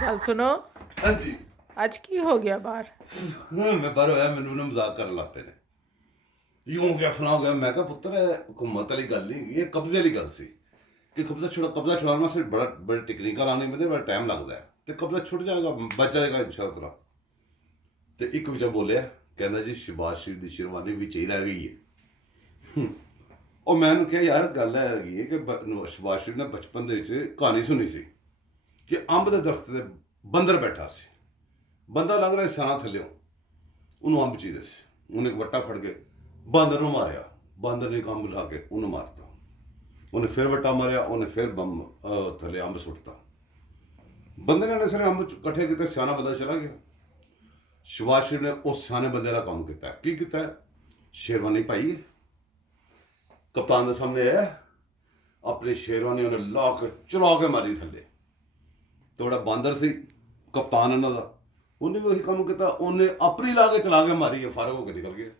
गल सुनो। हाँ जी। आज की हो गया बाहर? मैं बाहर होया मैनू ना मजाक करन लग पे ने यूं हो गया फलां हो गया मैं कहा पुत्तर हुकूमत वाली गल नहीं ये कब्जे वाली गल सी कि कब्जा छुड़ाना सिर्फ बड़ा बड़े टेक्निकल आने में बड़ा टाइम लगता है तो कब्जा छुट जाएगा बच जाएगा इंशाअल्लाह। तो एक बच्चा बोलिया कहना जी शहबाज शरीफ की शेरवानी भी ही रह गई है। और मैं क्या यार गल है कि शहबाज शरीफ ने बचपन के कहानी सुनी सी कि अंब के दरख्त से बंदर बैठा सी बंदा लग रहा सियाना थल्ले उन्होंने अंब चीजे से उन्हें एक वट्टा फड़ के बांदर को मारिया बांदर ने एक अंब ला के उन्हें मारता उन्हें फिर वट्टा मारिया उन्हें फिर बम थले अंब सुटता बंदे ने सारे अंब कट्ठे किए सियाना बंदा चला गया। शहबाज शरीफ ने उस सियाने बंदे का काम किया की किया शेरवानी पाई कप्तान के सामने आया अपनी शेरवानी उन्हें ला के चला के मारी थले तो बड़ा बांदर से कप्तान इन्हों का उन्हें भी वही काम किया उन्हें अपनी ला के चला के मारी फारग होकर निकल गया।